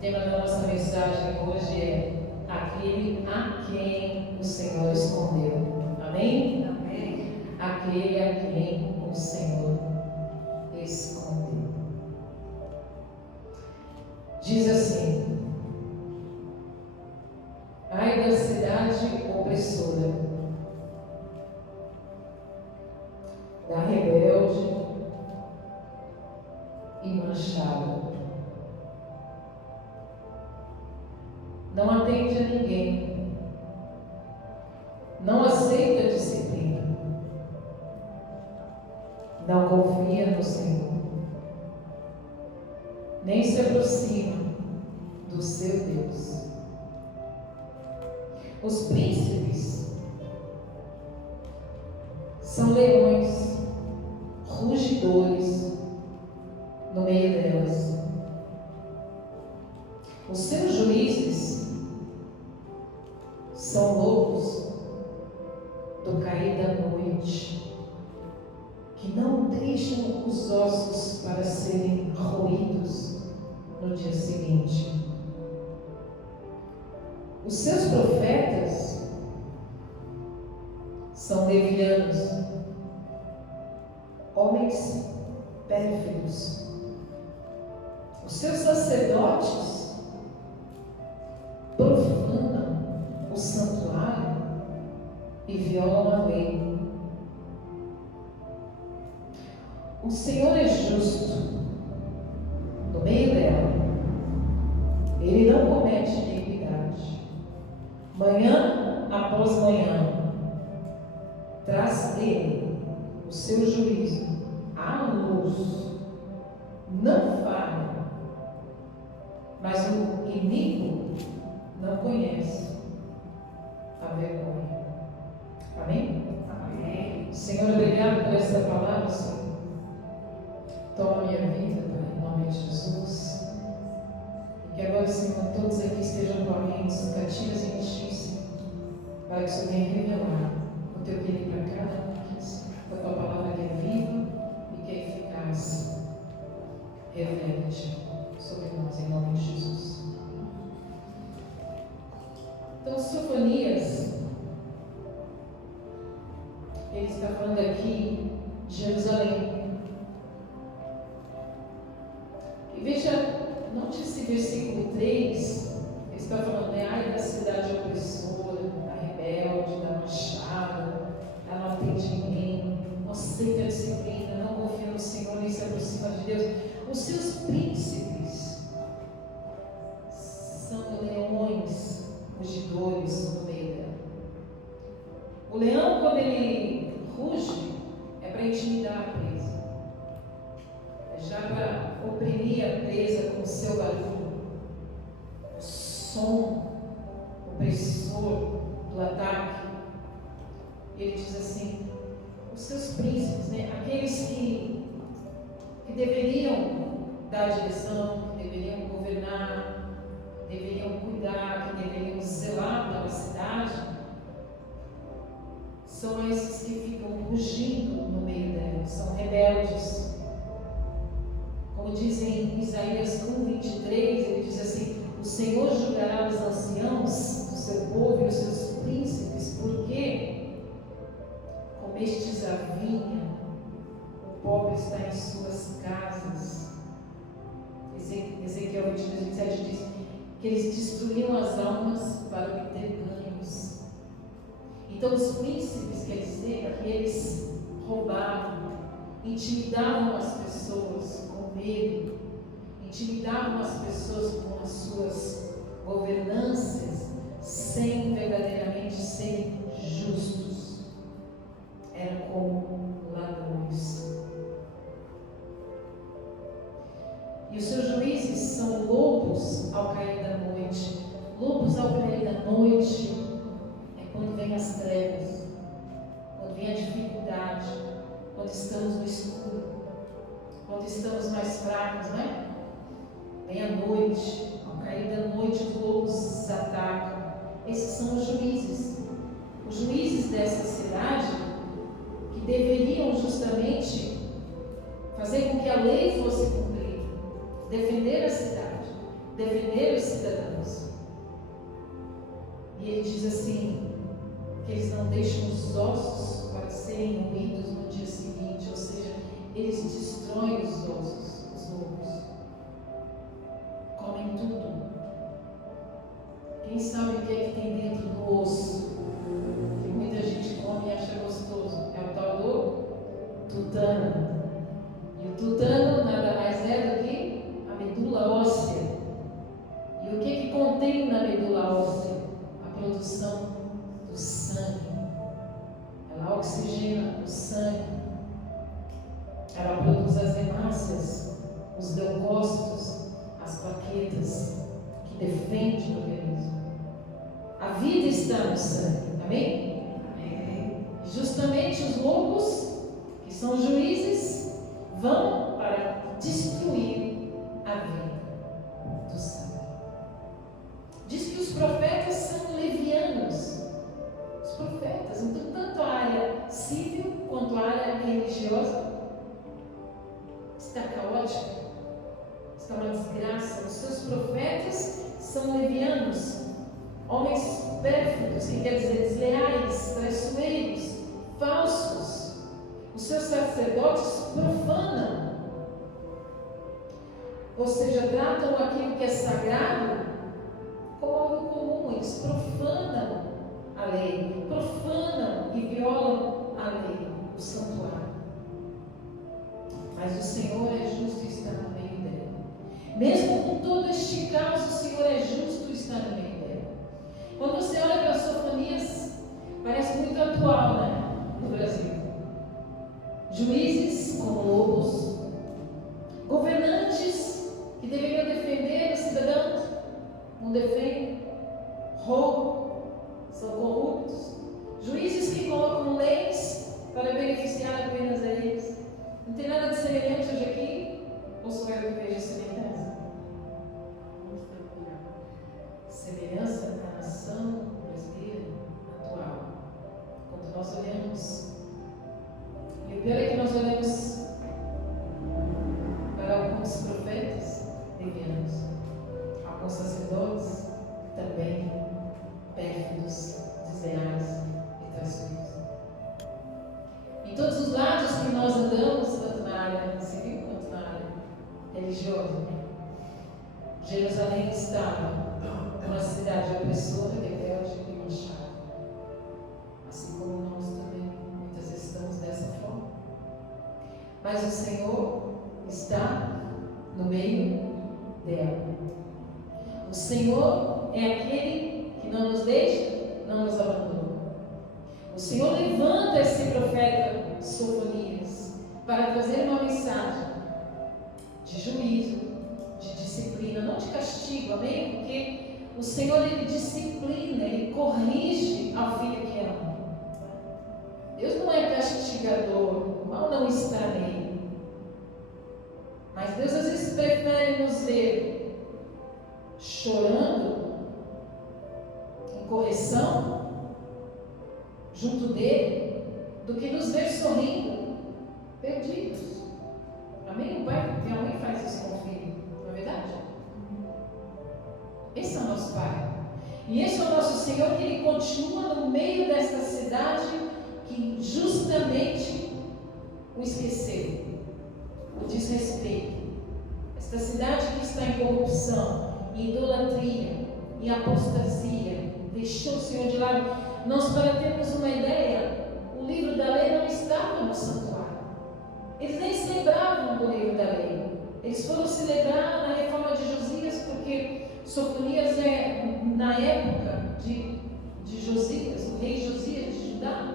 O tema da nossa mensagem hoje é aquele a quem o Senhor escondeu. Amém? Amém. Aquele a quem o Senhor escondeu. Diz assim: ai da cidade opressora, da rebelde e manchada. Não atende a ninguém, não aceita a disciplina, não confia no Senhor, nem se aproxima do seu Deus. Os príncipes são leões, rugidores no meio delas. Os seus juízes são lobos do cair da noite, que não deixam os ossos para serem roídos no dia seguinte. Os seus profetas são levianos, homens pérfidos. Os seus sacerdotes profanam o santuário e violam a lei. O Senhor é justo no meio dela. Ele não comete iniquidade. Manhã após manhã traz dele o seu juízo à luz. Não falha, mas o iníquo não conhece a vergonha. Amém? Amém. Senhor, obrigado por essa palavra, Senhor. Toma minha vida, Pai, em nome de Jesus. E que agora, Senhor, todos aqui estejam com a mente cativas em Ti, Senhor. Para que o Senhor venha revelar o Teu querer para cada um aqui, Senhor. A Tua palavra que é viva e que é eficaz. Revela-te sobre nós, em nome de Jesus. Então, Sofonias, ele está falando aqui de Jerusalém. E veja, note esse versículo 3, ele está falando, né? Ai da cidade opressora, da rebelde, da manchada, ela não atende ninguém, não aceita a disciplina, não confia no Senhor, nem se aproxima de Deus. Os seus príncipes são leões, rugidores no meio dela. O leão, quando ele ruge, é para intimidar a presa, é já para oprimir a presa com o seu barulho, o som opressor do ataque. Ele diz assim: os seus príncipes, né? Aqueles que deveriam dar direção, que deveriam governar, que deveriam cuidar, que deveriam zelar pela cidade, são esses que ficam rugindo no meio dela, são rebeldes. Como diz em Isaías 1:23, ele diz assim: o Senhor julgará os anciãos do seu povo e os seus príncipes, porque comestes a vinha, o pobre está em suas casas. Ezequiel 22:27 diz que eles destruíam as almas para obter ganhos. Então os príncipes, quer dizer, que eles roubavam, intimidavam as pessoas com medo, intimidavam as pessoas com as suas governanças, sem verdadeiramente serem justos. Eram como ladrões. E os seus juízes são lobos ao cair da noite. Lobos ao cair da noite é quando vem as trevas, quando vem a dificuldade, quando estamos no escuro, quando estamos mais fracos, não é? Vem a noite, ao cair da noite os lobos atacam. Esses são os juízes dessa cidade, que deveriam justamente fazer com que a lei fosse cumprida, defender a cidade, defender os cidadãos. E ele diz assim, que eles não deixam os ossos para serem moídos no dia seguinte, ou seja, eles destroem os ossos, os lobos. Comem tudo. Quem sabe o que é que tem dentro do osso? Que muita gente come e acha gostoso. É o tal do tutano. E o tutano nada mais é do que a medula óssea. E o que contém na medula óssea? A produção do sangue. Ela oxigena o sangue. Ela produz as hemácias, os leucócitos, as plaquetas que defendem o organismo. A vida está no sangue, amém? Amém. Justamente os lobos, que são juízes, vão para destruir a vida do sangue. Diz que os profetas são levianos. Os profetas, então, tanto a área civil quanto a área religiosa está caótica, está uma desgraça. Os seus profetas são levianos, homens pérfidos, que quer dizer desleais, traiçoeiros, falsos. Os seus sacerdotes profanam, ou seja, tratam aquilo que é sagrado como algo comum. Eles profanam a lei, profanam e violam a lei, o santuário. Mas o Senhor é justo e está no meio dela. Mesmo com todo este caos, o Senhor é justo e está no meio dela. Quando você olha para Sofonias, parece muito atual, né? No Brasil. Juízes como lobos, governantes que deveriam defender os cidadãos, não defendem, roubam, são corruptos. Juízes que colocam leis para beneficiar apenas a eles. Não tem nada de semelhante hoje aqui? Ou sou eu que vejo semelhança? Semelhança na nação brasileira atual. Quando nós olhamos, e o pior é que nós olhamos para alguns profetas levianos, alguns sacerdotes também pérfidos, desleais e traiçoeiros. Em todos os lados que nós andamos, tanto na área civil quanto na área religiosa, Jerusalém estava uma cidade opressora, rebelde e manchada. Assim como nós também, muitas vezes, estamos dessa forma. Mas o Senhor está no meio dela. O Senhor é aquele que não nos deixa, não nos abandona. O Senhor levanta esse profeta Sofonias para trazer uma mensagem de juízo, de disciplina, não de castigo, amém? Porque o Senhor, Ele disciplina, Ele corrige ao filho que ama. Deus não é castigador, o mal não está nele. Mas Deus às vezes prefere nos ver chorando em correção junto dele, do que nos ver sorrindo, perdidos. Amém? O pai e a mãe faz isso com o filho, não é verdade? Esse é o nosso Pai. E esse é o nosso Senhor, que Ele continua no meio desta cidade que justamente o esqueceu, o desrespeito. Esta cidade que está em corrupção, em idolatria, em apostasia, deixou o Senhor de lado. Nós, para termos uma ideia, o livro da lei não estava no santuário. Eles nem se lembravam do livro da lei. Eles foram se lembrar na reforma de Josias, porque Sofonias é na época de Josias, o rei Josias de Judá,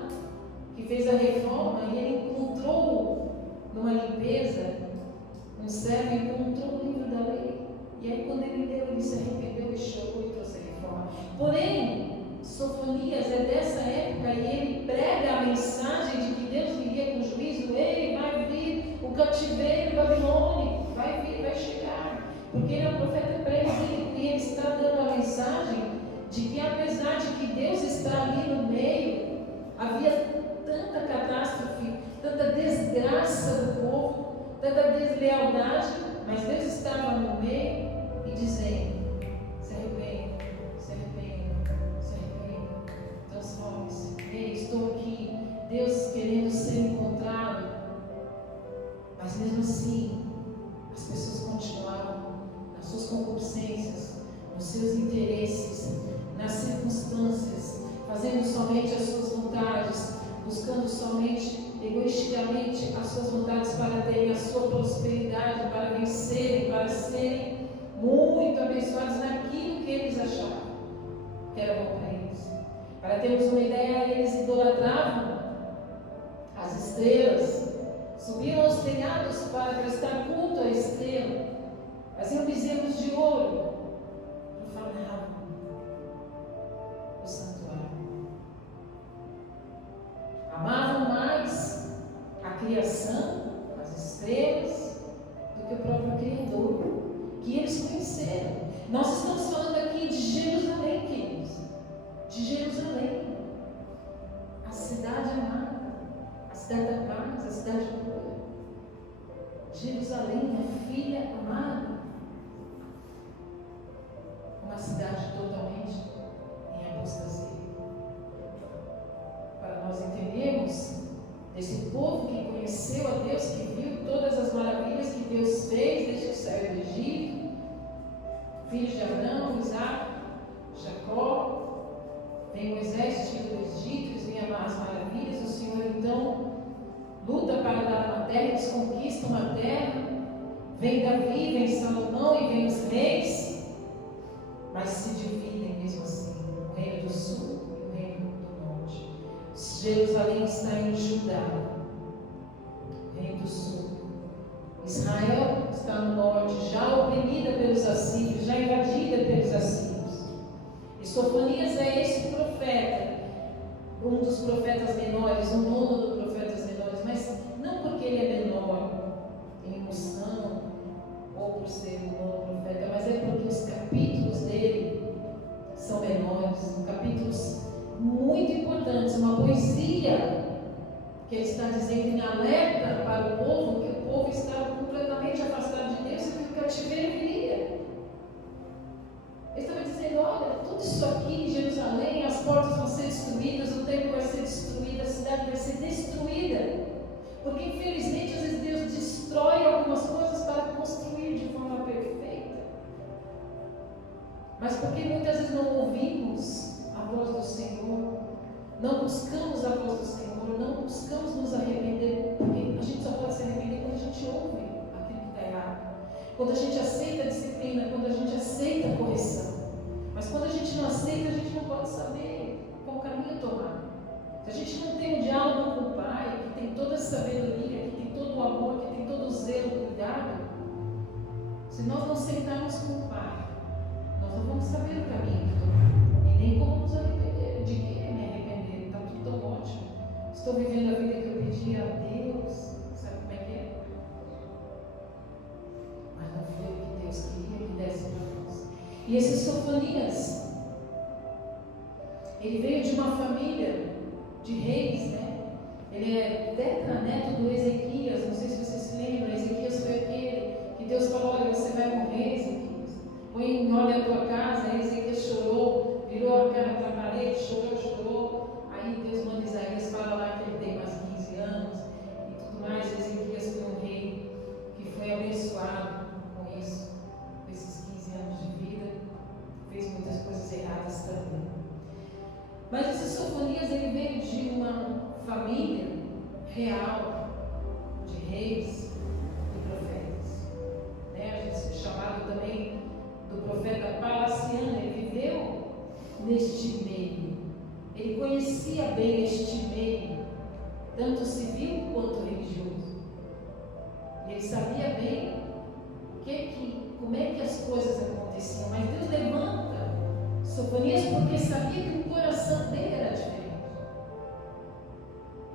que fez a reforma, e ele encontrou numa limpeza, um servo encontrou o livro da lei. E aí, quando ele leu, ele se arrependeu e chorou e trouxe a reforma. Porém, Sofonias é dessa época e ele prega a mensagem de que Deus viria com juízo. Ei, vai vir o cativeiro babilônico, vai vir, vai chegar. Porque ele é um profeta pré-bíblico e ele está dando a mensagem de que, apesar de que Deus está ali no meio, havia tanta catástrofe, tanta desgraça do povo, tanta deslealdade, mas Deus estava no meio e dizendo: se arrependa, se arrependa, se arrependa, transforme-se. Ei, estou aqui, Deus querendo ser encontrado, mas mesmo assim, as pessoas continuavam nas suas concupiscências, nos seus interesses, nas circunstâncias, fazendo somente as suas vontades, buscando somente, egoisticamente, as suas vontades para terem a sua prosperidade, para vencerem, para serem muito abençoados naquilo que eles achavam que era bom para eles. Para termos uma ideia, eles idolatravam as estrelas, subiam aos telhados para prestar culto à estrela, faziam bezerros de ouro, profanavam o santuário. Amavam mais a criação, as estrelas, do que o próprio Criador, que eles conheceram. Nós estamos falando aqui de Jerusalém, queridos, de Jerusalém, a cidade amada, a cidade da paz, a cidade pura. Jerusalém, a filha amada, uma cidade totalmente em apostasia. Para nós entendermos desse povo que conheceu a Deus, que viu todas as maravilhas que Deus fez desde que saiu do Egito, filhos de Abraão, Isaac, Jacó, vem Moisés, tira do Egito, vem as maravilhas, o Senhor então luta para dar uma terra, eles conquistam uma terra, vem Davi, vem Salomão e vem os reis, mas se dividem mesmo assim, o reino do sul e o reino do norte. Jerusalém está em Judá, o reino do sul. Israel está no norte, já oprimida pelos assírios, já invadida pelos assírios. E Sofonias é esse profeta, um dos profetas menores, o nono dos profetas menores, mas não porque ele é menor em emoção ou por ser o nono profeta, mas é porque os capítulos dele são menores, são capítulos muito importantes, uma poesia que ele está dizendo em alerta para o povo, que o povo estava completamente afastado de Deus e que o cativeiro viria. Ele estava dizendo: olha, tudo isso aqui em Jerusalém, as portas vão ser destruídas, o templo vai ser destruído, a cidade vai ser destruída. Porque infelizmente às vezes Deus destrói algumas coisas para construir de forma perfeita. Mas porque muitas vezes não ouvimos a voz do Senhor, não buscamos a voz do Senhor, não buscamos nos arrepender, porque a gente só pode se arrepender quando a gente ouve aquilo que está errado, quando a gente aceita a disciplina, quando a gente aceita a correção. Mas quando a gente não aceita, a gente não pode saber qual caminho tomar. Se a gente não tem um diálogo com o Pai, que tem toda a sabedoria, que tem todo o amor, que tem todo o zelo, o cuidado, se nós não sentarmos com o Pai, nós não vamos saber o caminho que tomar, e nem como nos arrepender. De que me arrepender? Está tudo tão ótimo. Estou vivendo a vida que eu pedi a Deus. Sabe como é que é? Mas não foi o que Deus queria que desse para nós. E esse Sofonias, ele veio de uma família de reis, né? Ele é tetraneto do Ezequias. Não sei se você se lembra. Ezequias foi aquele que Deus falou: olha, você vai morrer, Ezequias. Põe em ordem a tua casa. Aí Ezequias chorou, virou a cara para a parede, chorou. Aí Deus manda Isaías para lá que ele tem mais 15 anos e tudo mais. Ezequias foi um rei que foi abençoado com isso, com esses 15 anos de vida. Fez muitas coisas erradas também. Mas esse Sofonias, ele veio de uma família real, de reis e profetas. Né? A gente é chamado também do profeta palaciano. Ele viveu neste meio. Ele conhecia bem este meio, tanto civil quanto religioso. Ele sabia bem como é que as coisas aconteciam. Mas Deus levanta Sofonias porque sabia que o coração dele era diferente.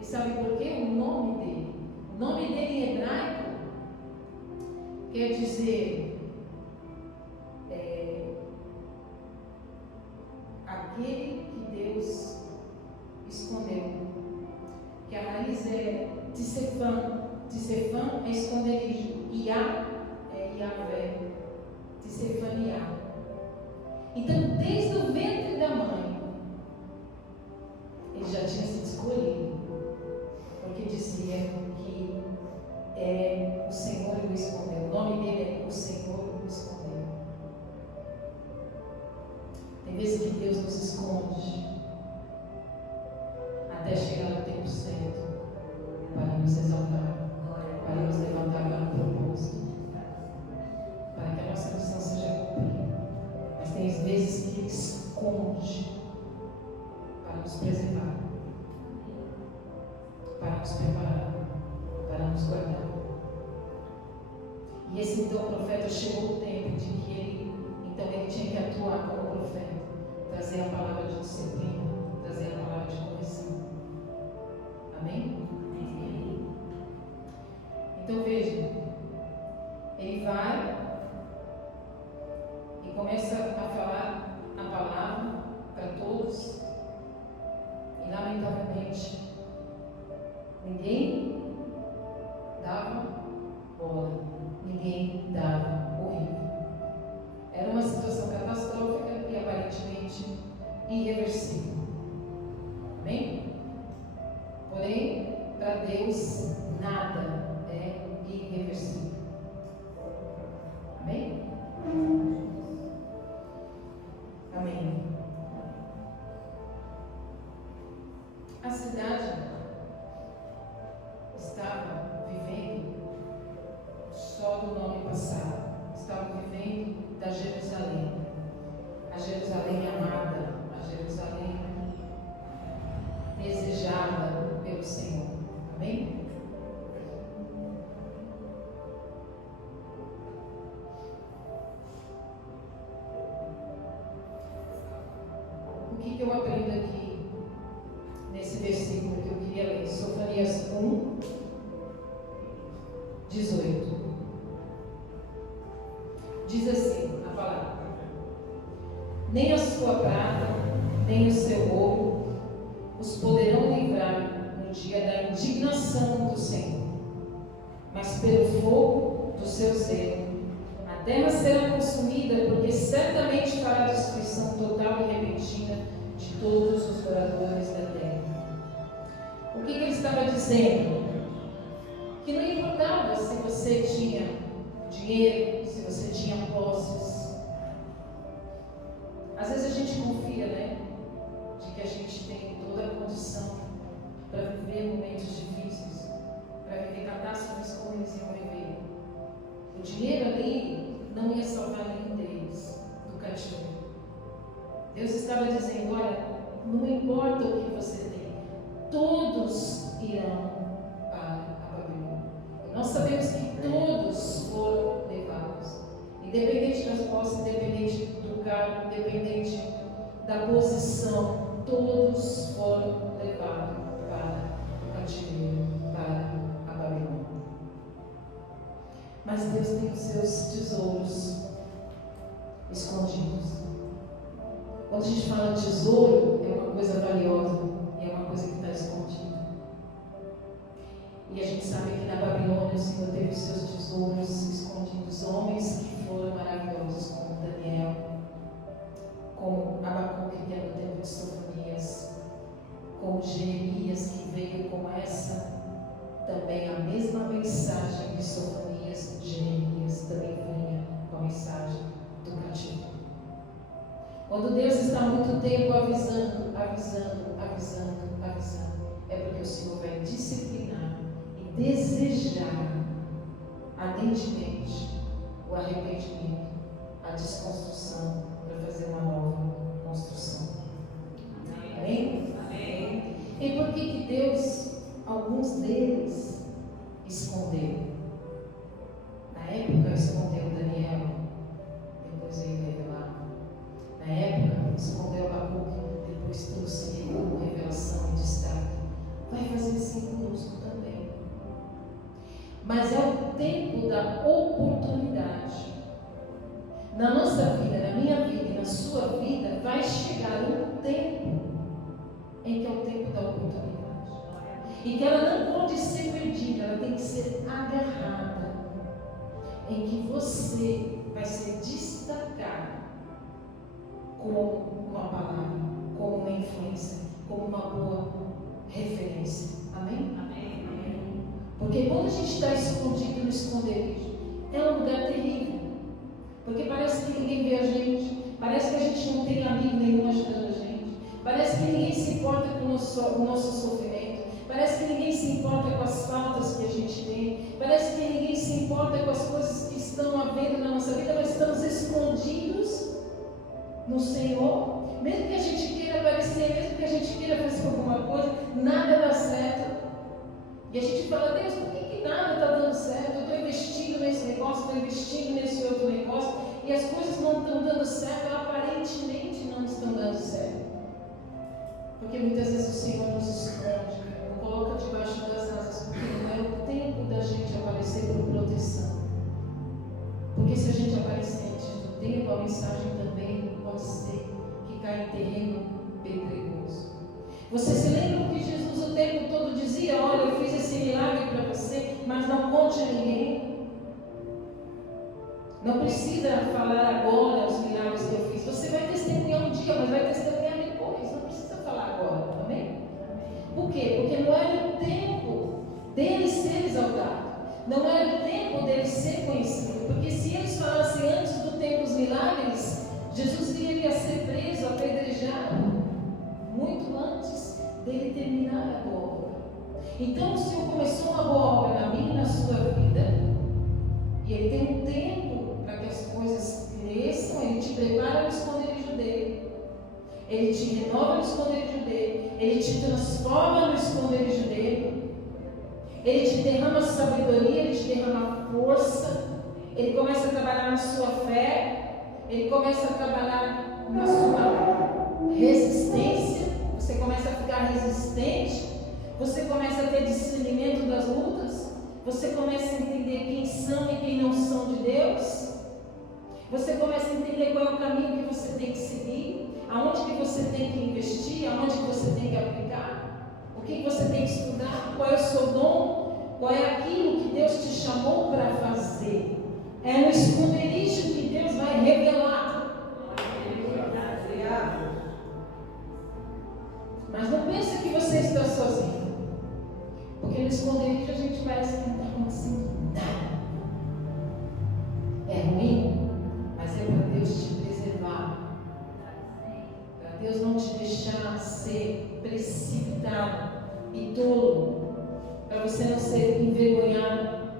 E sabe por quê? O nome dele. O nome dele em hebraico quer dizer aquele que Deus escondeu. Que a raiz é Tissefã. Tissefã é esconderijo. Iá é Yahvé. cefalear. Então, desde o ventre da mãe, ele já tinha sido escolhido, porque dizia que o Senhor o escondeu. O nome dele é O Senhor o escondeu. Tem vezes que Deus nos esconde até chegar no tempo certo para nos exaltar, para nos levantar para o propósito, para que a nossa missão seja cumprida. Mas tem vezes que Ele esconde para nos preservar, para nos preparar, para nos guardar. E esse então profeta chegou o tempo de que ele tinha que atuar como profeta, trazer a palavra de disciplina, trazer a palavra de correção. Amém? Então veja, ele vai e começa a falar a palavra para todos, e lamentavelmente ninguém dava bola, ninguém dava ouvido. Era uma situação catastrófica e aparentemente irreversível. Amém? Porém, para Deus nada é irreversível. Amém? Amém. A cidade estava vivendo só do nome passado. Estava vivendo da Jerusalém. A Jerusalém amada, a Jerusalém desejada pelo Senhor. Amém? O que eu aprendo aqui nesse versículo que eu queria ler? Sofonias 1, 18. Diz assim a palavra: nem a sua prata, nem o seu ouro os poderão livrar no dia da indignação do Senhor, mas pelo fogo do seu zelo a terra será consumida, porque certamente fará destruição total e repentina de todos os moradores da terra. O que ele estava dizendo? Que não importava se você tinha dinheiro, se você tinha posses. Às vezes a gente confia, né? De que a gente tem toda a condição para viver momentos difíceis, para viver catástrofes como eles iam viver. O dinheiro ali não ia salvar nenhum deles do cativeiro. Deus estava dizendo: olha, não importa o que você tem, todos irão para a Babilônia. Nós sabemos que todos foram levados, independente das posses, independente do cargo, independente da posição, todos foram levados para o cativeiro, para a Babilônia. Mas Deus tem os seus tesouros escondidos. Quando a gente fala tesouro, é uma coisa valiosa e é uma coisa que está escondida. E a gente sabe que na Babilônia o Senhor teve os seus tesouros escondidos, homens que foram maravilhosos, como Daniel, como Abacuque, que era no tempo de Sofonias, como Jeremias, que veio com essa também a mesma mensagem de Sofonias. Jeremias também vinha com a mensagem do cativeiro. Quando Deus está muito tempo avisando, é porque o Senhor vai disciplinar e desejar ardentemente o arrependimento, a desconstrução, para fazer uma nova construção. Amém? Amém. E por que Deus, alguns deles, escondeu? Na época escondeu Daniel, depois veio revelar. Na época escondeu Abacuque, depois trouxe ele como revelação e destaque. Vai fazer assim conosco também. Mas é o tempo da oportunidade. Na nossa vida, na minha vida e na sua vida, vai chegar um tempo em que é o tempo da oportunidade. E que ela não pode ser perdida, ela tem que ser agarrada. Em que você vai ser destacado como uma palavra, como uma influência, como uma boa referência. Amém? Amém. Porque quando a gente está escondido no esconderijo, é um lugar terrível. Porque parece que ninguém vê a gente, parece que a gente não tem amigo nenhum ajudando a gente, parece que ninguém se importa com o nosso sofrimento, parece que ninguém se importa com as faltas que a gente tem, parece que ninguém se importa com as coisas que estão havendo na nossa vida, mas estamos escondidos no Senhor. Mesmo que a gente queira aparecer, mesmo que a gente queira fazer alguma coisa, nada dá certo. E a gente fala: Deus, por que nada está dando certo? Eu estou investindo nesse negócio, estou investindo nesse outro negócio, e as coisas não estão dando certo, aparentemente não estão dando certo. Porque muitas vezes o Senhor nos esconde, nos coloca debaixo das asas, porque não é o tempo da gente aparecer por proteção. Porque se a gente aparecer antes do tempo, a mensagem também pode ser que cai em terreno pedregoso. Você se lembra que Jesus o tempo todo dizia: olha, eu fiz esse milagre para você, mas não conte a ninguém. Não precisa falar agora os milagres que eu fiz. Você vai testemunhar um dia, mas vai testemunhar depois. Não precisa falar agora, amém? Por quê? Porque não era o tempo dele ser exaltado. Não era o tempo dele ser conhecido. Porque se eles falassem antes do tempo os milagres, Jesus iria ser preso, apedrejado, muito antes dele terminar a boa obra. Então o Senhor começou uma boa obra na minha e na sua vida, e Ele tem um tempo para que as coisas cresçam. Ele te prepara no esconderijo dele, Ele te renova no esconderijo dele, Ele te transforma no esconderijo dele, Ele te derrama sabedoria, Ele te derrama força, Ele começa a trabalhar na sua fé, Ele começa a trabalhar na sua resistência. Você começa a ficar resistente, você começa a ter discernimento das lutas, você começa a entender quem são e quem não são de Deus, você começa a entender qual é o caminho que você tem que seguir, aonde que você tem que investir, aonde que você tem que aplicar, o que você tem que estudar, qual é o seu dom, qual é aquilo que Deus te chamou para fazer. É no esconderijo que Deus vai revelar. Mas não pense que você está sozinho, porque no esconderijo a gente parece que não está acontecendo nada. É ruim, mas é para Deus te preservar, para Deus não te deixar ser precipitado e tolo, para você não ser envergonhado.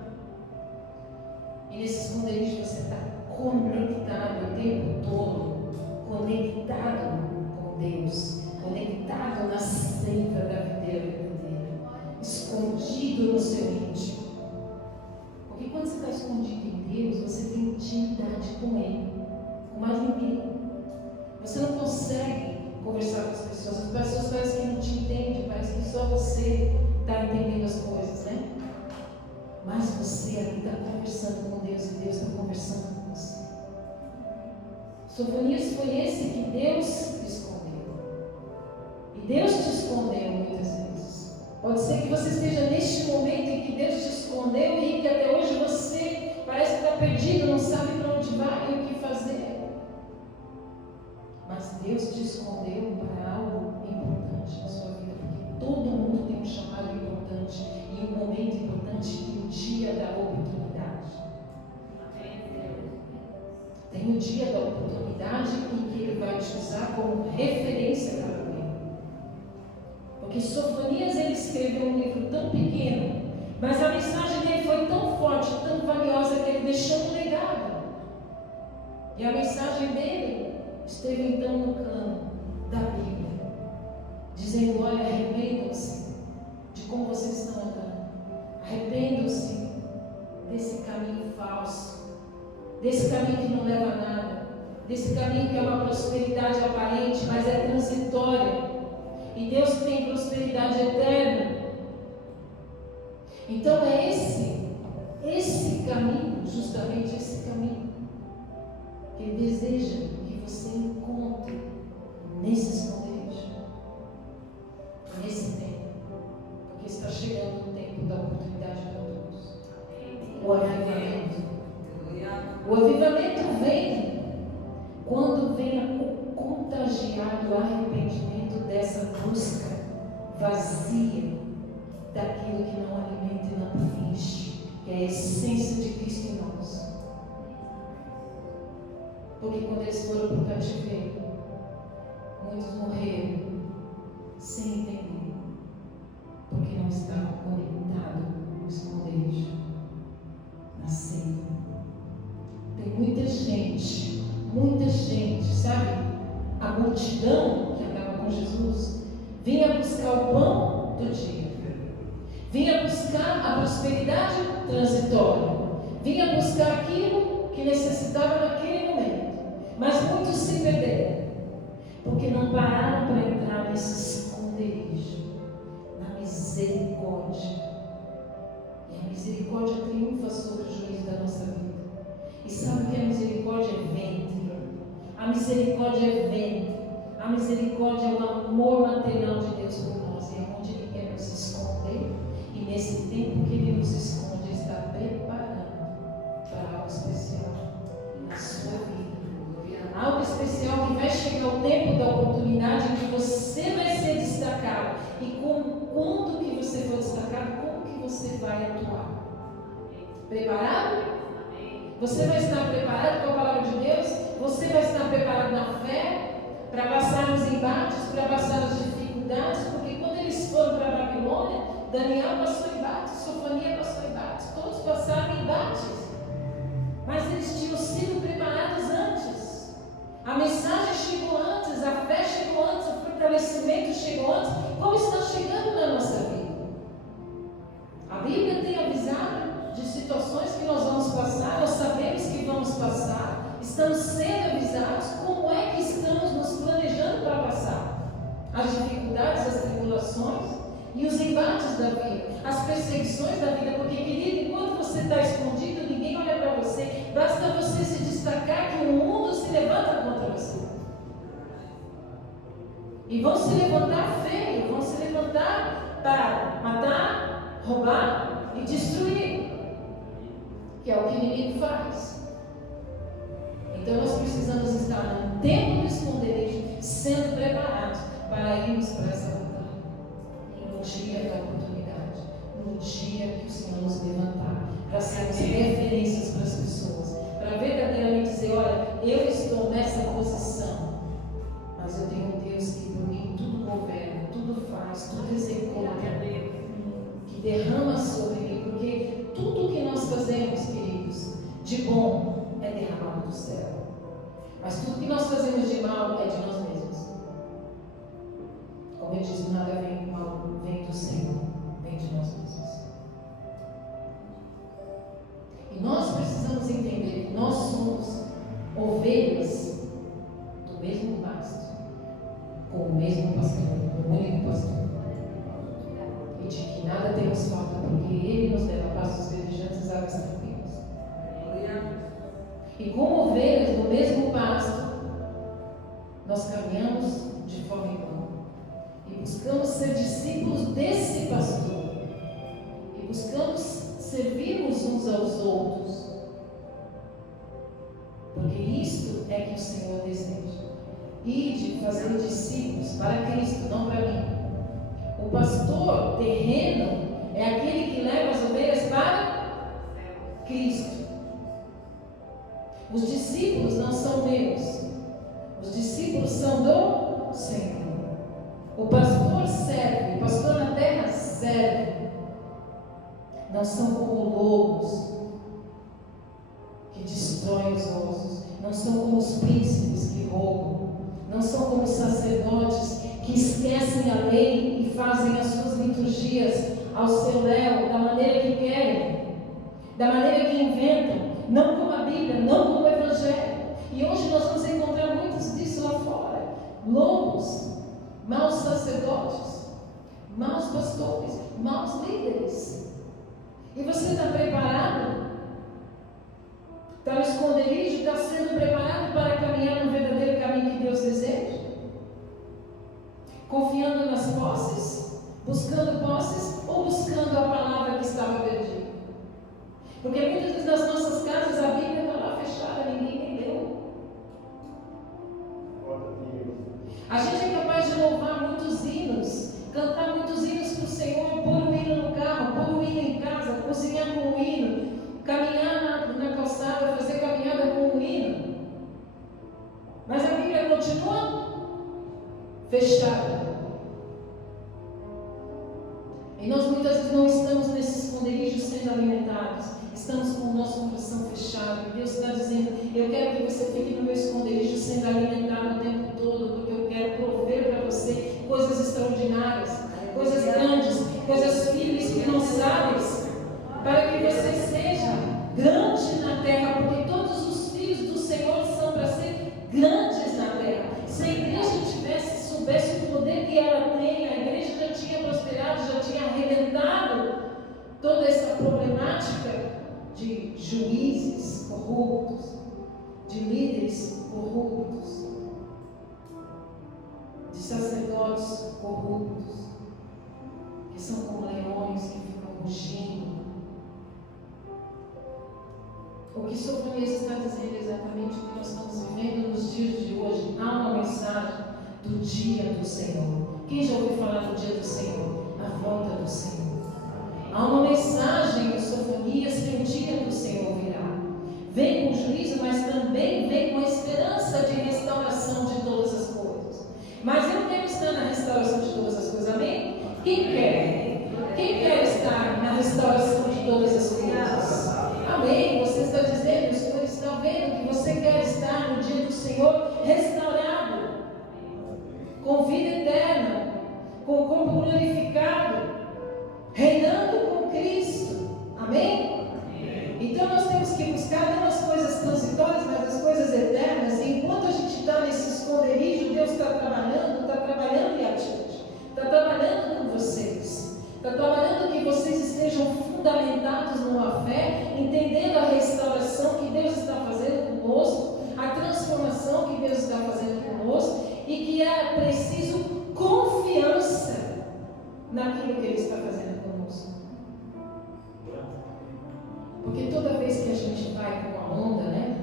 E nesse esconderijo você está conectado o tempo todo, conectado com Deus, conectado na seiva da videira verdadeira, escondido no seu íntimo. Porque quando você está escondido em Deus, você tem intimidade com Ele, com mais ninguém. Você não consegue conversar com as pessoas parecem que não te entendem, parece que só você está entendendo as coisas, né? Mas você ali está conversando com Deus e Deus está conversando com você. Sofonias foi esse que Deus escondeu. E Deus te escondeu muitas vezes. Pode ser que você esteja neste momento em que Deus te escondeu e que até hoje você parece que está perdido, não sabe para onde vai e o que fazer. Mas Deus te escondeu para algo importante na sua vida, porque todo mundo tem um chamado importante e um momento importante e um dia da oportunidade. Tem o dia da oportunidade em que Ele vai te usar como referência para alguém. Porque Sofonias, ele escreveu um livro tão pequeno, mas a mensagem dele foi tão forte, tão valiosa, que ele deixou um legado. E a mensagem dele esteve então no cano da Bíblia, dizendo: olha, arrependam-se de como vocês estão andando, arrependam-se desse caminho falso, desse caminho que não leva a nada, desse caminho que é uma prosperidade aparente, mas é transitória. E Deus tem prosperidade eterna. Então é esse caminho, justamente esse caminho, que Ele deseja que você encontre nesse esconderijo, nesse tempo, porque está chegando o tempo da oportunidade para todos. O avivamento busca vazia daquilo que não alimenta e não preenche, que é a essência de Cristo em nós. Porque quando eles foram para o cativeiro, muitos morreram sem entender, porque não estavam conectados no esconderijo, na ceia. Tem muita gente, sabe? A multidão que andava com Jesus vinha buscar o pão do dia, vinha buscar a prosperidade transitória, vinha buscar aquilo que necessitava naquele momento. Mas muitos se perderam, porque não pararam para entrar nesse esconderijo, na misericórdia. E a misericórdia triunfa sobre o juízo da nossa vida. E sabe que a misericórdia é ventre. A misericórdia é ventre. A misericórdia é o amor material de Deus por nós. É onde Ele quer nos esconder. E nesse tempo que Ele nos esconde, Ele está preparando para algo especial na sua vida. Algo especial que vai chegar o tempo da oportunidade em que você vai ser destacado. E quando que você for destacado, como que você vai atuar? Preparado? Você vai estar preparado com a palavra de Deus? Você vai estar preparado na fé para passar os embates, para passar as dificuldades? Porque quando eles foram para a Babilônia, Daniel passou embates, Sofania passou embates, todos passaram embates. Mas eles tinham sido preparados antes. A mensagem chegou antes, a fé chegou antes, o fortalecimento chegou antes. Como está chegando na nossa vida? A Bíblia tem avisado de situações que nós vamos passar, nós sabemos que vamos passar, estamos sendo avisados. Como é que estamos nos planejando para passar as dificuldades, as tribulações e os embates da vida, as perseguições da vida? Porque, querido, enquanto você está escondido, ninguém olha para você, basta você se destacar que o mundo se levanta contra você. E vão se levantar feio, vão se levantar para matar, roubar e destruir, que é o que o inimigo faz. Então nós precisamos estar no tempo do esconderijo, sendo preparados para irmos para essa batalha. E no dia da oportunidade, no dia que o Senhor nos levantar, para sermos referências para as pessoas, para verdadeiramente dizer: olha, eu estou nessa posição, mas eu tenho um Deus que por mim tudo governa, tudo faz, tudo executa, que derrama sobre mim, porque tudo o que nós fazemos, queridos, de bom é derramado do céu. Mas tudo que nós fazemos de mal é de nós mesmos. Como eu disse, nada vem do mal, vem do Senhor, vem de nós mesmos. E nós precisamos entender que nós somos ovelhas do mesmo pasto, com o mesmo pastor, com o único pastor. E de que nada temos falta, porque Ele nos leva a pastos verdejantes e águas tranquilas. E como ovelhas do mesmo pasto, nós caminhamos de forma igual. E buscamos ser discípulos desse pastor. E buscamos servirmos uns aos outros. Porque isto é que o Senhor deseja. Ide fazer discípulos para Cristo, não para mim. O pastor terreno é aquele que leva as ovelhas para Cristo. Os discípulos não são meus. Os discípulos são do Senhor. O pastor serve, o pastor na terra serve. Não são como lobos que destroem os ossos. Não são como os príncipes que roubam. Não são como os sacerdotes que esquecem a lei e fazem as suas liturgias ao seu léu, da maneira que querem, da maneira que inventam, não como a Bíblia, não como o Evangelho. E hoje nós vamos encontrar muitos disso lá fora. Lobos, maus sacerdotes, maus pastores, maus líderes. E você está preparado? Está no esconderijo? Está sendo preparado para caminhar no verdadeiro caminho que Deus deseja? Confiando nas posses? Buscando posses? Ou buscando a palavra que estava perdida? Porque muitas vezes nas nossas casas a Bíblia está lá fechada, ninguém leu. A gente é capaz de louvar muitos hinos, cantar muitos hinos para o Senhor, pôr um hino no carro, pôr um hino em casa, cozinhar com um hino, caminhar na calçada, fazer caminhada com um hino. Mas a Bíblia continua fechada. E nós muitas vezes não estamos nesses esconderijos sendo alimentados. Estamos com o nosso coração fechado. E Deus está dizendo: eu quero que você fique no meu esconderijo sendo alimentado o tempo todo, porque eu quero prover para você coisas extraordinárias, coisas grandes, coisas firmes que não sabes, para que você seja grande na terra, porque todos os filhos do Senhor são para ser grandes na terra. Se a igreja soubesse o poder que ela tem, a igreja já tinha prosperado, já tinha arrebentado toda essa problemática de juízes corruptos, de líderes corruptos, de sacerdotes corruptos, que são como leões que ficam rugindo. O que Sofonias está dizendo é exatamente o que nós estamos vivendo nos dias de hoje. Há uma mensagem do dia do Senhor. Quem já ouviu falar do dia do Senhor? A volta do Senhor. Há uma mensagem em Sofonias que o dia do Senhor virá. Vem com juízo, mas também vem com a esperança de restauração de todas as coisas. Mas eu quero estar na restauração de todas as coisas, amém? Quem quer? Quem quer estar na restauração de todas as coisas? Amém? Você está dizendo, o Senhor está vendo que você quer estar no dia do Senhor restaurado, com vida eterna, com o corpo glorificado, reinando com Cristo. Amém? Então nós temos que buscar não as coisas transitórias, mas as coisas eternas. E enquanto a gente está nesse esconderijo, Deus está trabalhando em atitude, está trabalhando com vocês, está trabalhando que vocês estejam fundamentados numa fé, entendendo a restauração que Deus está fazendo conosco, a transformação que Deus está fazendo conosco, e que é preciso confiança naquilo que Ele está fazendo conosco. Porque toda vez que a gente vai com a onda, né,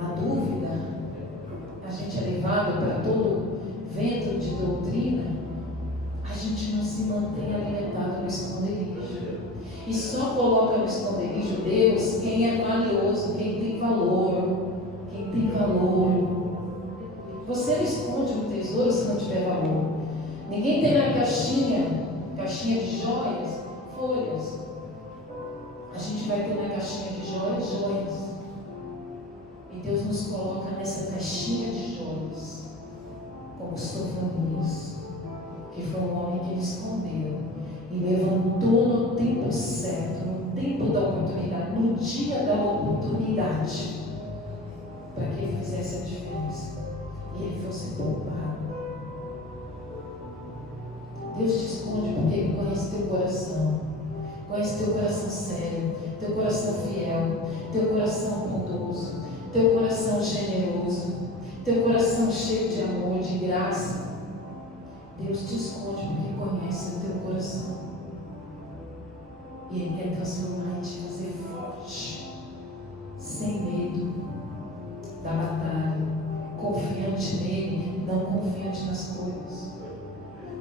na dúvida, a gente é levado para todo vento de doutrina, a gente não se mantém alimentado no esconderijo. E só coloca no esconderijo Deus quem é valioso, quem tem valor. Quem tem valor. Você não esconde um tesouro se não tiver valor. Ninguém tem na caixinha de joias, folhas. A gente vai ter na caixinha de joias. E Deus nos coloca nessa caixinha de joias, como Sofonias, que foi um homem que ele escondeu e levantou no tempo certo, no tempo da oportunidade, no dia da oportunidade, para que ele fizesse a diferença e ele fosse poupado. Deus te esconde porque Ele conhece teu coração, conhece teu coração sério, teu coração fiel, teu coração bondoso, teu coração generoso, teu coração cheio de amor, de graça. Deus te esconde porque conhece o teu coração. E Ele quer transformar e te fazer forte, sem medo da batalha, confiante nele, não confiante nas coisas.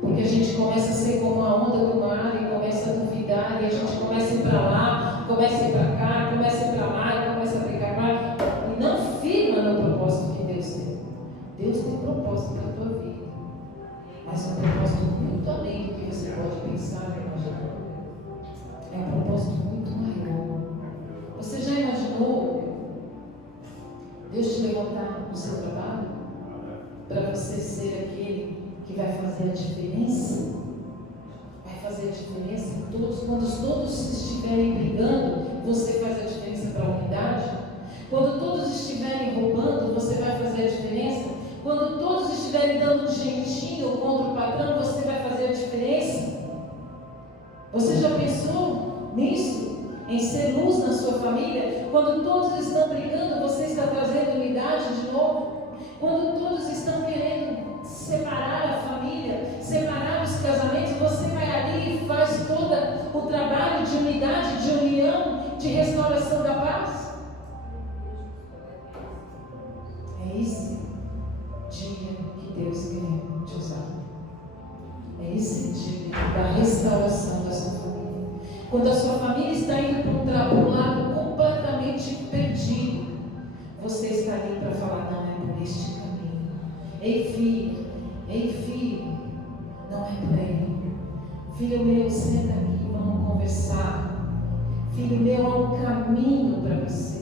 Porque a gente começa a ser como a onda do mar e começa a duvidar, e a gente começa a ir para lá, começa a ir para cá, começa a ir para lá, e começa a brigar lá, e não firma no propósito que Deus tem. Deus tem propósito para a tua vida, mas é um propósito muito além do que você pode pensar e imaginar. É um propósito muito maior. Você já imaginou Deus te levantar no seu trabalho para você ser aquele que vai fazer a diferença? Vai fazer a diferença em todos. Quando todos estiverem brigando, você faz a diferença para a unidade. Quando todos estiverem roubando, você vai fazer a diferença. Quando todos estiverem dando um jeitinho contra o patrão, você vai fazer a diferença. Você já pensou nisso? Em ser luz na sua família? Quando todos estão brigando, você está trazendo unidade de novo? Quando todos estão querendo separar a família, separar os casamentos, você vai ali e faz todo o trabalho de unidade, de união, de restauração da paz? É esse dia que Deus quer te usar. É decidir da restauração da sua família. Quando a sua família está indo para um lado completamente perdido, você está ali para falar: não é por este caminho. Ei filho, não é por aí. Filho meu, senta aqui, vamos conversar. Filho meu, há um caminho para você.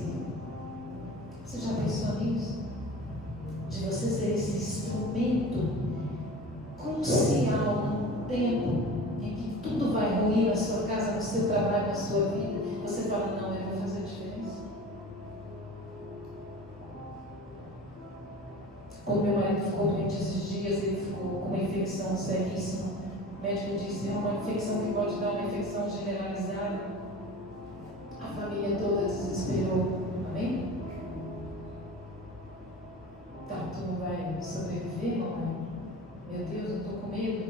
Você já pensou nisso? De você ser esse instrumento crucial num tempo em que tudo vai ruim na sua casa, no seu trabalho, na sua vida. Você fala: não, eu vou fazer a diferença. Quando meu marido ficou doente esses dias, ele ficou com uma infecção seríssima. O médico disse: é uma infecção que pode dar uma infecção generalizada. A família toda desesperou. Amém? Tato não vai sobreviver, mamãe? Meu Deus, eu estou com medo.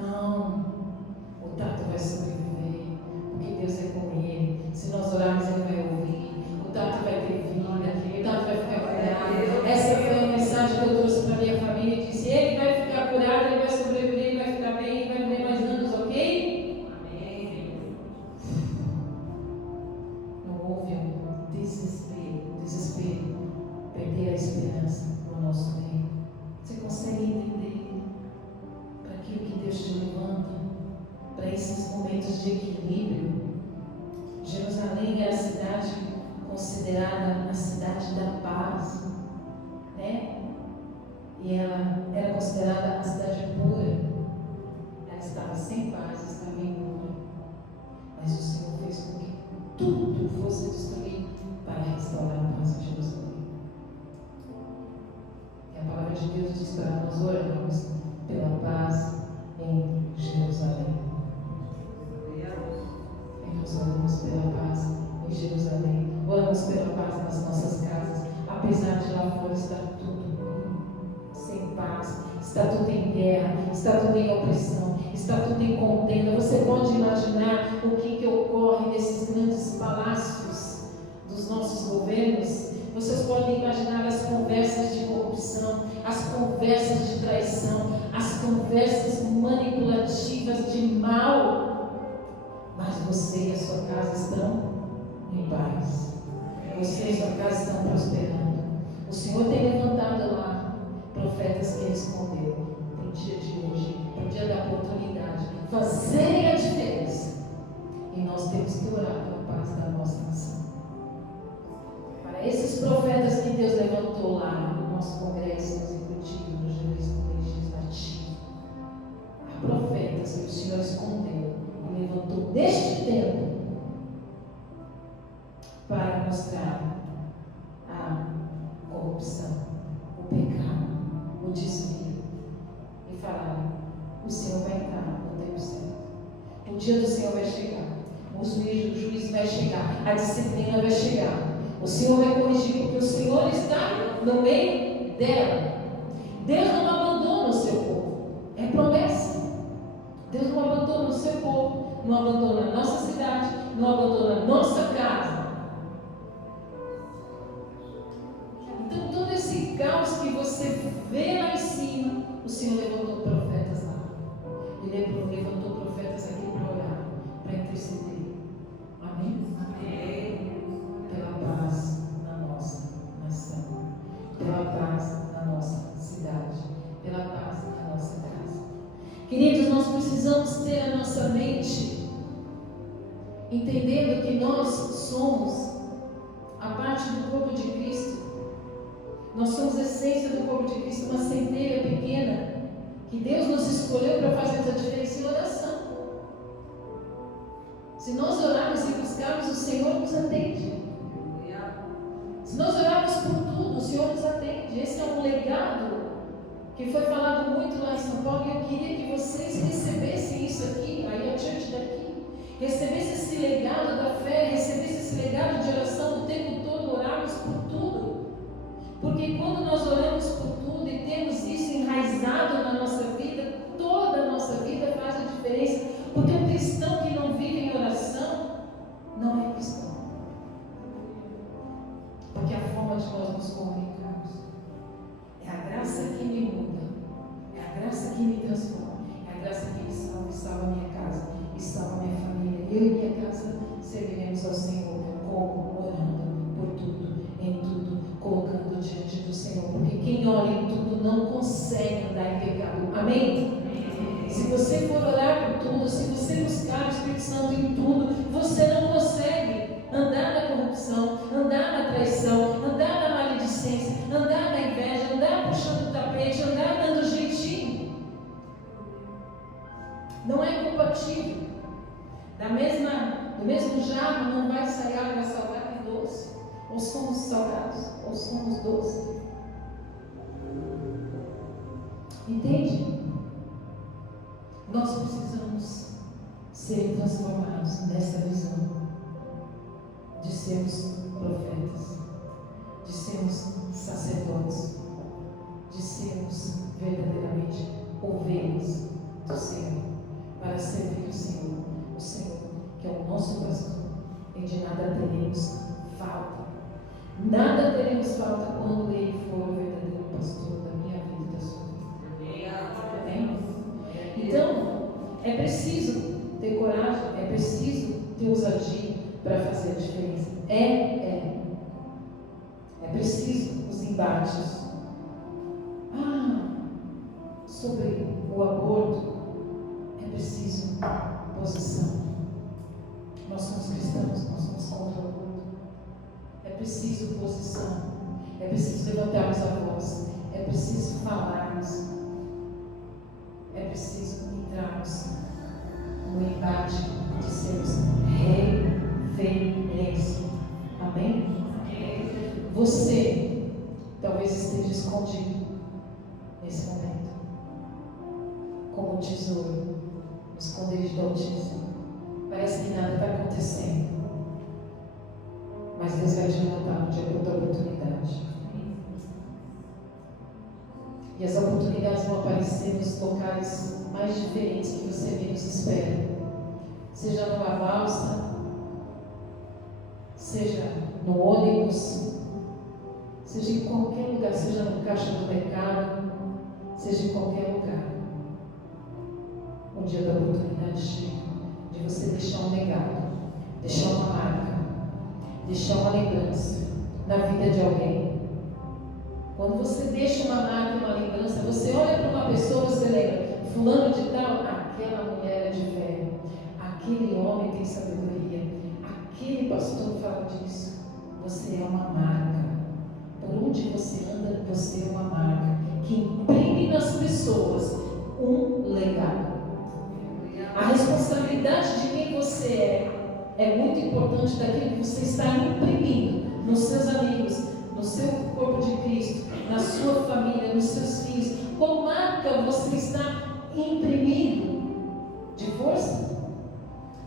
Não, o Tato vai sobreviver, porque Deus é com ele. Se nós orarmos, ele vai ouvir. O Tato vai ter vida, o Tato vai ficar curado. Essa foi a mensagem que eu trouxe para a minha família e disse: ele vai ficar curado, ele vai sobreviver, ele vai ficar bem, ele vai viver mais anos, ok? Amém. Não houve um desespero, perder a esperança no nosso meio. Você consegue entender para aquilo que Deus te levanta, para esses momentos de equilíbrio? Jerusalém era a cidade considerada a cidade da paz, né? E ela era considerada a cidade pura. Ela estava sem paz, estava impura. Mas o Senhor fez com que tudo fosse destruído para restaurar a paz em Jerusalém. E a palavra de Deus diz para nós orarmos pela paz em Jerusalém. E nós oramos pela paz em Jerusalém. Oramos pela paz nas nossas casas. Apesar de lá fora estar tudo sem paz, está tudo em guerra, está tudo em opressão, está tudo em contenda. Você pode imaginar o que ocorre nesses grandes palácios dos nossos governos? Vocês podem imaginar as conversas de corrupção, as conversas de traição, as conversas manipulativas de mal. Mas você e a sua casa estão em paz. Você e a sua casa estão prosperando. O Senhor tem levantado lá profetas que Ele escondeu para o dia de hoje, para o dia da oportunidade, fazerem a diferença. E nós temos que orar pela paz da nossa nação. Para esses profetas que Deus levantou lá no nosso Congresso Executivo, no Legislativo, há profetas que o Senhor escondeu e levantou neste tempo para mostrar a corrupção, o pecado, o desvio, e falar: o Senhor vai entrar no tempo certo. O dia do Senhor vai chegar, o juízo vai chegar, a disciplina vai chegar. O Senhor vai corrigir, porque o Senhor está no meio dela. Deus não abandona o seu povo, é promessa. Deus não abandona o seu povo, não abandona a nossa cidade, não abandona a nossa casa. Então, todo esse caos que você vê lá em cima, o Senhor levantou profetas lá. Ele levantou profetas aqui para orar, para interceder. Amém? Amém. Pela paz na nossa nação, pela paz na nossa cidade, pela paz na nossa casa. Queridos, nós precisamos ter a nossa mente entendendo que nós somos a parte do corpo de Cristo. Nós somos a essência do corpo de Cristo, uma centelha pequena que Deus nos escolheu para fazermos a diferença em oração. Se nós orarmos e buscarmos, o Senhor nos atende. Se nós orarmos por tudo, o Senhor nos atende. Esse é um legado que foi falado muito lá em São Paulo, e eu queria que vocês recebessem isso aqui, aí a church daqui, recebesse esse legado da fé, recebesse esse legado de oração o tempo todo, orarmos por tudo. Porque quando nós oramos por tudo e temos isso enraizado na nossa vida, toda a nossa vida faz a diferença. Porque um cristão que não vive em oração não é cristão. Porque a forma de nós nos comunicarmos é a graça que me muda, é a graça que me transforma, é a graça que me serviremos ao Senhor como? Orando por tudo, em tudo, colocando diante do Senhor. Porque quem ora em tudo não consegue andar em pecado. Amém? Se você for orar por tudo, se você buscar o Espírito Santo em tudo, você não consegue andar na corrupção, andar na traição, andar na maledicência, andar na inveja, andar puxando o tapete, andar dando jeitinho. Não é compatível. Do mesmo jarro não vai sair água salgada e doce. Ou somos salgados, ou somos doces. Entende? Nós precisamos ser transformados nessa visão de sermos profetas, de sermos sacerdotes, de sermos verdadeiramente ovelhas do Senhor, para servir o Senhor que é o nosso pastor, e de nada teremos falta. Nada teremos falta quando Ele for o verdadeiro pastor da minha vida e da sua vida. Amém? Então, é preciso ter coragem, é preciso ter ousadia para fazer a diferença. É preciso os embates. Sobre o aborto, é preciso posição. Nós somos cristãos, nós somos contra o aborto. É preciso posição. É preciso levantarmos a voz. É preciso falarmos. É preciso entrarmos no embate de sermos reverência. Amém? Você talvez esteja escondido nesse momento, como um tesouro no esconderijo do Altíssimo. Parece que nada está acontecendo, mas Deus vai te levantar no dia da oportunidade. E as oportunidades vão aparecer nos locais mais diferentes que você menos espera. Seja numa balsa, seja no ônibus, seja em qualquer lugar, seja no caixa do mercado, seja em qualquer lugar. O dia da oportunidade chega de você deixar um legado, deixar uma marca, deixar uma lembrança na vida de alguém. Quando você deixa uma marca, uma lembrança, você olha para uma pessoa, você lembra, fulano de tal, aquela mulher é de fé, aquele homem tem sabedoria, aquele pastor fala disso. Você é uma marca. Por onde você anda, você é uma marca que imprime nas pessoas um legado. A responsabilidade de quem você é muito importante daquilo que você está imprimindo nos seus amigos, no seu corpo de Cristo, na sua família, nos seus filhos. Qual marca você está imprimindo? De força,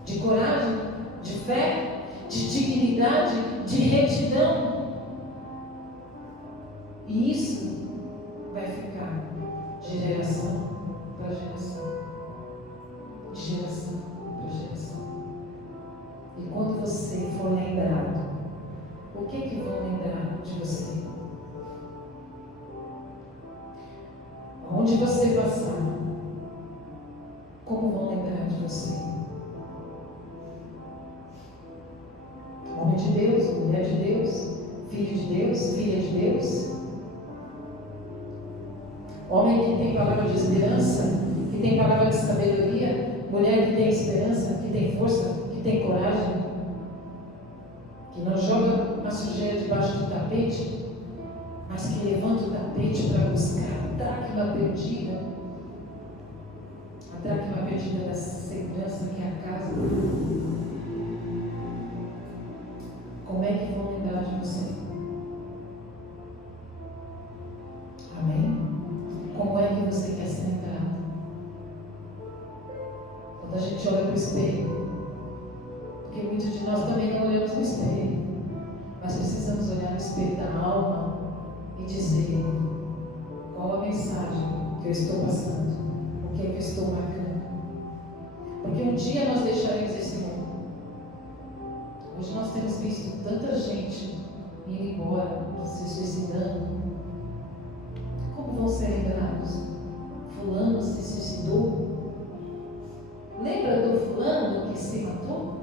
de coragem, de fé, de dignidade, de retidão. E isso vai ficar de geração para geração, de geração para geração. E quando você for lembrado, o que vão lembrar de você? Onde você passar, como vão lembrar de você? Homem de Deus, mulher de Deus, filho de Deus, filha de Deus. Homem que tem palavra de esperança, que tem palavra de sabedoria, mulher que tem esperança, que tem força, que tem coragem, que não joga a sujeira debaixo do tapete, mas que levanta o tapete para buscar a dracma perdida da segurança que é a casa. Como é que vão lembrar de você? Amém? Como é que você quer ser lembrado? Quando a gente olha para o espelho, porque muitos de nós também não olhamos no espelho, mas precisamos olhar no espelho da alma e dizer qual a mensagem que eu estou passando, o que é que eu estou marcando. Porque um dia nós deixaremos esse mundo. Hoje nós temos visto tanta gente indo embora, se suicidando. Como vão ser lembrados? Fulano se suicidou. Lembra do fulano que se matou?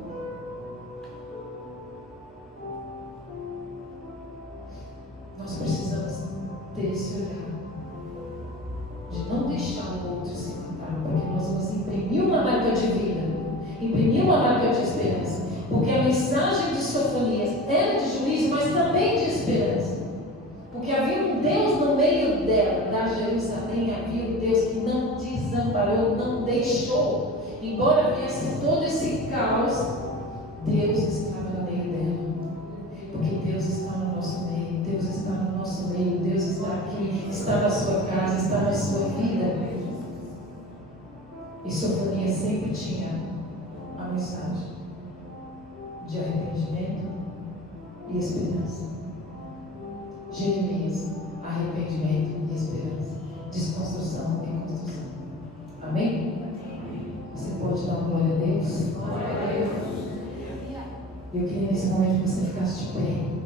de esperança. Porque a mensagem de Sofonias era de juízo, mas também de esperança. Porque havia um Deus no meio dela, da Jerusalém, havia um Deus que não desamparou, não deixou. Embora viesse todo esse caos, Deus estava no meio dela. Porque Deus está no nosso meio, Deus está no nosso meio, Deus está aqui, está na sua casa, está na sua vida. E Sofonias sempre tinha a mensagem de arrependimento e esperança. Jeremias, arrependimento e esperança. Desconstrução e construção. Amém? Você pode dar uma glória a Deus? Glória a Deus. Eu queria nesse momento que você ficasse de pé.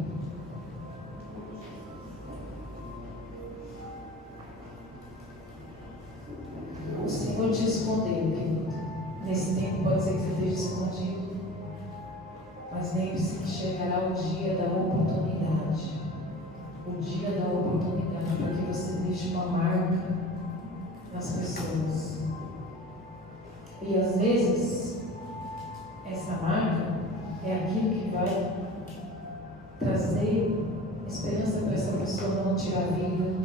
O Senhor te escondeu, querido. Nesse tempo pode ser que você esteja escondido. Mas lembre-se que chegará o dia da oportunidade. O dia da oportunidade para que você deixe uma marca nas pessoas. E às vezes, essa marca é aquilo que vai trazer esperança para essa pessoa não tirar a vida,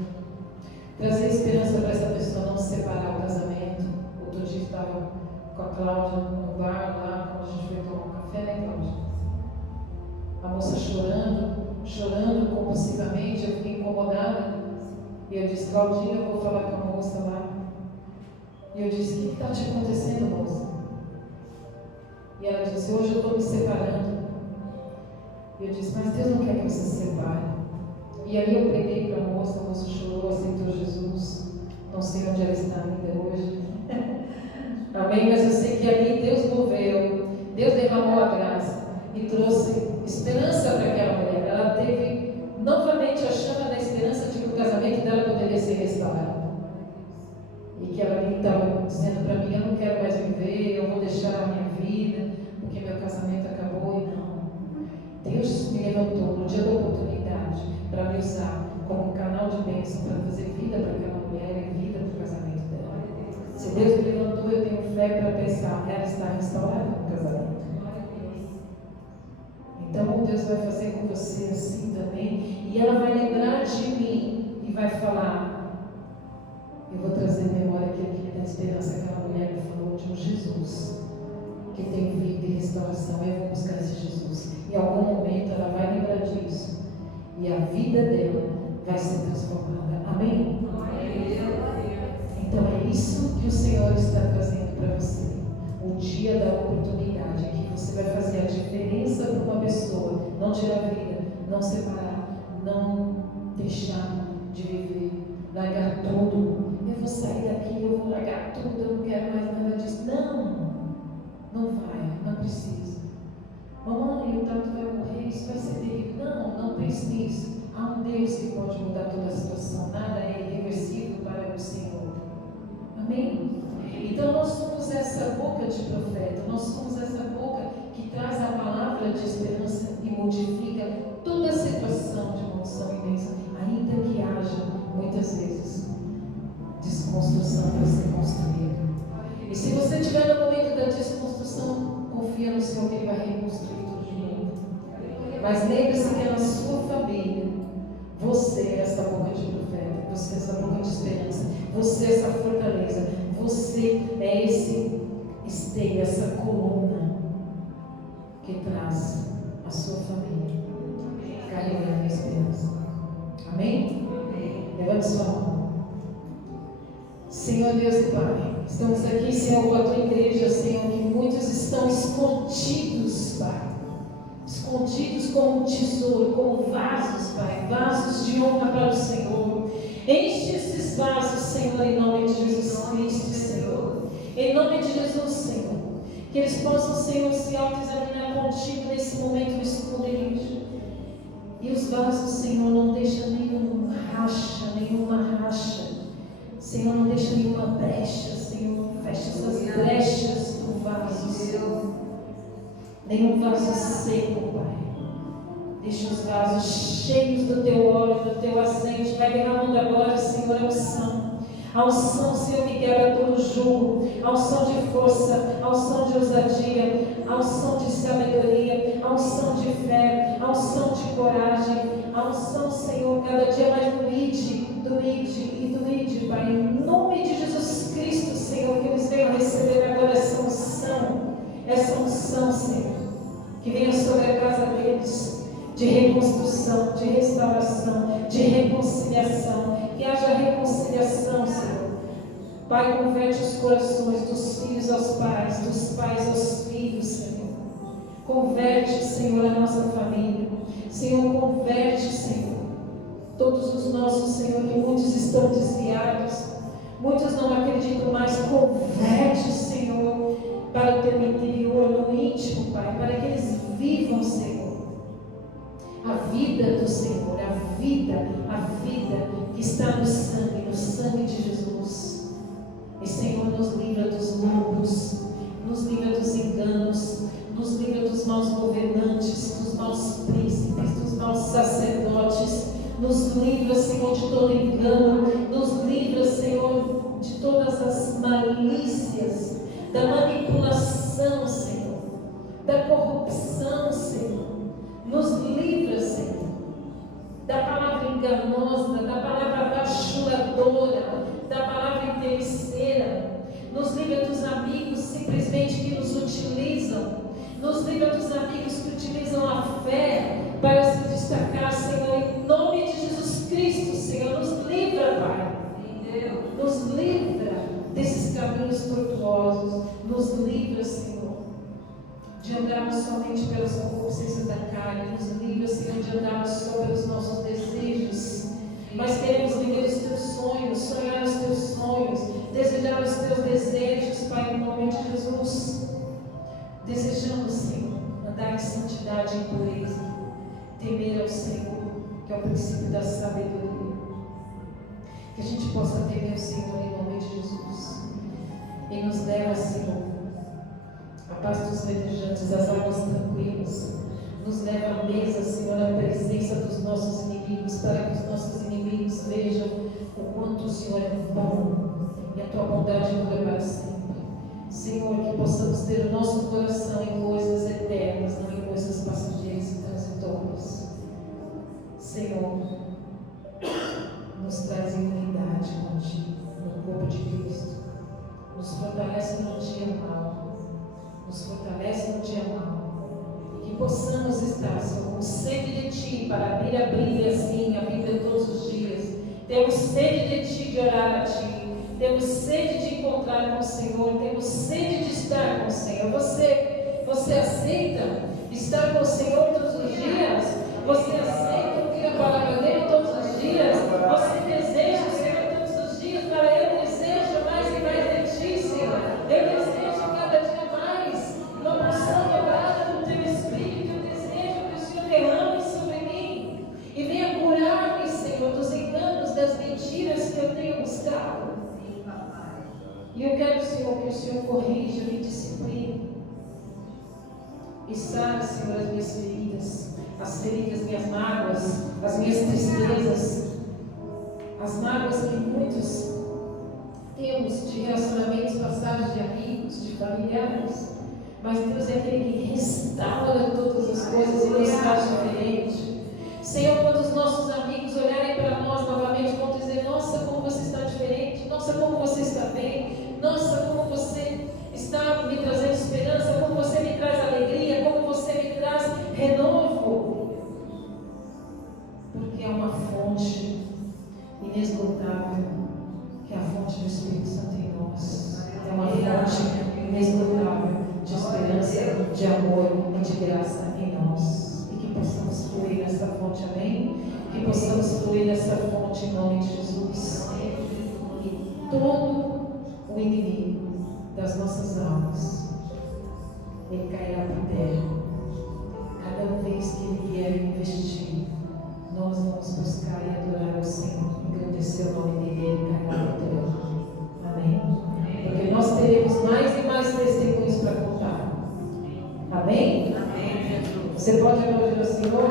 trazer esperança para essa pessoa não separar o casamento. Outro dia estava com a Cláudia no bar lá, quando a gente foi tomar um café, né, Cláudia? A moça chorando compulsivamente, eu fiquei incomodada. E eu disse, Claudinha, eu vou falar com a moça lá. E eu disse, o que está te acontecendo, moça? E ela disse, hoje eu estou me separando. E eu disse, mas Deus não quer que você se separe. E aí eu peguei para a moça chorou, aceitou Jesus. Não sei onde ela está ainda hoje. Amém? Mas eu sei que ali Deus moveu, Deus derramou a graça e trouxe esperança para aquela mulher. Ela teve novamente a chama da esperança de que o casamento dela poderia ser restaurado. E que ela estava dizendo para mim, eu não quero mais viver, eu vou deixar a minha vida, porque meu casamento acabou. E não. Deus me levantou no dia da oportunidade para me usar como um canal de bênção, para fazer vida para aquela mulher e vida para o casamento dela. Se Deus me levantou, eu tenho fé para pensar, ela está restaurada no casamento. Então Deus vai fazer com você assim também, e ela vai lembrar de mim e vai falar, eu vou trazer memória aquilo que me dá esperança. Aquela mulher me falou de um Jesus que tem vida e restauração. Eu vou buscar esse Jesus. Em algum momento ela vai lembrar disso e a vida dela vai ser transformada. Amém? Então é isso que o Senhor está trazendo para você. O dia da oportunidade, que você vai fazer a diferença para uma pessoa, não tirar a vida, não separar, não deixar de viver, largar tudo. Eu vou sair daqui, eu vou largar tudo, eu não quero mais nada disso. Não vai, não precisa. Mamãe, o tanto vai morrer, isso vai ser terrível. Não pense nisso. Há um Deus que pode mudar toda a situação, nada é irreversível para o Senhor. Amém? Então nós somos essa boca de profeta, nós somos essa boca que traz a palavra de esperança e modifica toda a situação de maldição e bênção, ainda que haja muitas vezes desconstrução para ser construída. E se você estiver no momento da desconstrução, confia no Senhor que Ele vai reconstruir tudo de novo. Mas lembre-se que é na sua família, você é essa boca de profeta, você é essa boca de esperança, você é essa fortaleza, você é esse esteio, essa coluna que traz a sua família carregando a esperança. Amém? Levante sua mão. Senhor Deus e Pai, estamos aqui, Senhor, com a tua igreja, Senhor, que muitos estão escondidos, Pai. Escondidos como um tesouro, como vasos, Pai, vasos de honra para o Senhor. Enche esses vasos, Senhor, em nome de Jesus Cristo, Senhor. Em nome de Jesus, Senhor. Que eles possam, Senhor, se autoexaminar contigo nesse momento do esconderijo. E os vasos, Senhor, não deixa nenhuma racha. Senhor, não deixa nenhuma brecha, Senhor. Fecha essas brechas do vaso, Senhor. Nenhum vaso seco, Pai. Deixa os vasos cheios do teu óleo, do teu azeite. Vai derramando agora, Senhor, a unção. A unção, Senhor, que quebra todo jugo. A unção de força, a unção de ousadia, a unção de sabedoria, a unção de fé, a unção de coragem, a unção, Senhor, cada dia mais do ide, Pai, em nome de Jesus Cristo, Senhor, que eles venham receber agora essa unção, Senhor, que venha sobre a casa deles, de reconstrução, de restauração, de reconciliação, que haja reconciliação, Senhor. Pai, converte os corações dos filhos aos pais, dos pais aos filhos, Senhor. Converte, Senhor, a nossa família. Senhor, converte, Senhor, todos os nossos, Senhor, que muitos estão desviados, muitos não acreditam mais. Converte, Senhor, para o teu interior, no íntimo, Pai, para que eles vivam, Senhor, a vida do Senhor, a vida que está no sangue de Jesus. E, Senhor, nos livra dos lobos, nos livra dos enganos, nos livra dos maus governantes, dos maus príncipes, dos maus sacerdotes. Nos livra, Senhor, de todo engano. Nos livra, Senhor, de todas as malícias, da manipulação, Senhor, da corrupção, Senhor. Nos livra, Senhor, da palavra enganosa, da palavra bajuladora, da palavra interesseira. Nos livra dos amigos simplesmente que nos utilizam. Nos livra dos amigos que utilizam a fé para se destacar, Senhor, em nome de Jesus Cristo, Senhor. Nos livra, Pai. Nos livra desses caminhos tortuosos. Nos livra, Senhor, de andarmos somente pelas concupiscências da carne. Nos livra, Senhor, de andarmos só pelos nossos desejos. Mas queremos viver os teus sonhos, sonhar os teus sonhos, desejar os teus desejos, Pai, em nome de Jesus. Desejamos, Senhor, andar em santidade e em pureza, temer ao Senhor, que é o princípio da sabedoria. Que a gente possa temer o Senhor em nome de Jesus. E nos leva, Senhor, a paz dos verdejantes, as águas tranquilas. Nos leva à mesa, Senhor, à presença dos nossos inimigos, para que os nossos inimigos vejam o quanto o Senhor é bom e a tua bondade dura para sempre. Senhor, que possamos ter o nosso coração em coisas eternas, não em coisas passageiras e transitórias. Senhor, nos traz em unidade contigo, no corpo de Cristo. Nos fortalece no dia mal. Nos fortalece no dia mal. E que possamos estar, Senhor, com sede de Ti, para abrir a Bíblia assim, a Bíblia todos os dias. Temos sede de Ti, de orar a Ti. Temos sede de encontrar com o Senhor. Temos sede de estar com o Senhor. Você aceita estar com o Senhor todos os dias? Você aceita ouvir a palavra dele todos os dias? Você deseja o Senhor todos os dias? Para eu desejo mais e mais de Ti, Senhor. Eu desejo cada dia mais uma porção dobrada do Teu Espírito. Eu desejo que o Senhor derrame sobre mim e venha curar-me, Senhor, dos enganos, das mentiras que eu tenho buscado. E eu quero, Senhor, que o Senhor corrija, me discipline e sare, Senhor, as minhas feridas, minhas mágoas, as minhas tristezas, as mágoas que muitos temos de relacionamentos passados, de amigos, de familiares. Mas Deus é aquele que restaura todas as coisas e nos faz diferente. Senhor, quando os nossos amigos olharem para nós novamente, vão dizer: nossa, como você está diferente, nossa, como você está bem, nossa, como você está me trazendo esperança, como você me traz alegria, como você me traz renovo. Porque é uma fonte inesgotável, que é a fonte do Espírito Santo em nós. É uma fonte inesgotável de esperança, de amor e de graça em nós. E que possamos fluir nessa fonte, amém? Que possamos fluir nessa fonte em nome de Jesus. E todo o inimigo das nossas almas, ele cairá por terra. Cada vez que ele vier investir, nós vamos buscar e adorar o Senhor, engrandecer o nome dele, ele cairá por terra. Amém? Porque nós teremos mais e mais testemunhos para contar. Amém? Amém. Você pode aplaudir o Senhor?